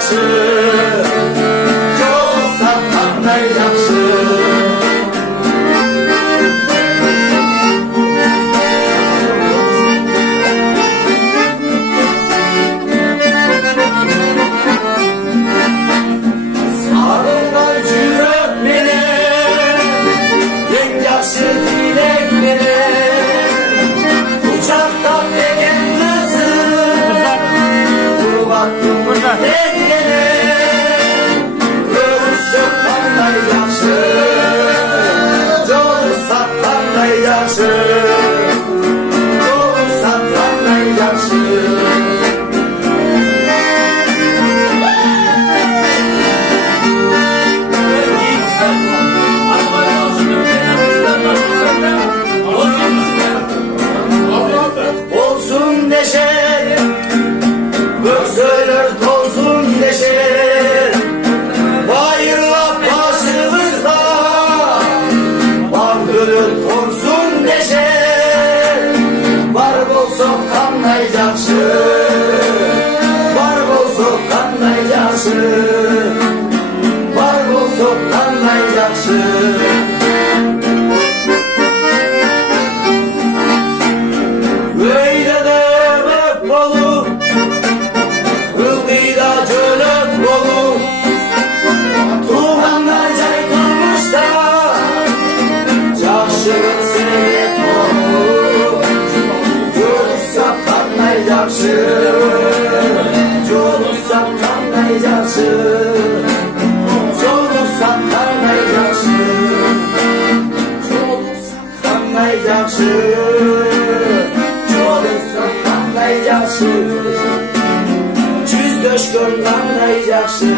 yaxşı, yol sapqanday yaxşı. Sarılgan yürek meni, en yaxşı dilek meni, kucaqlab degen dengene, görüşüp qanday yaxşı, joluşsaq qanday yaxşı, joluşsaq qanday yaxşı. Olsun neşe, gözler tolsun neşe, bayırlap başımızda, var gülür konsun neşe, var bolsun qanday yaxşı, var bolsun qanday yaxşı, var bolsun qanday yaxşı. Joluşsaq qanday yaxşı, joluşsaq qanday yaxşı, joluşsaq qanday yaxşı, joluşsaq qanday yaxşı, yüzleşkön qanday yaxşı.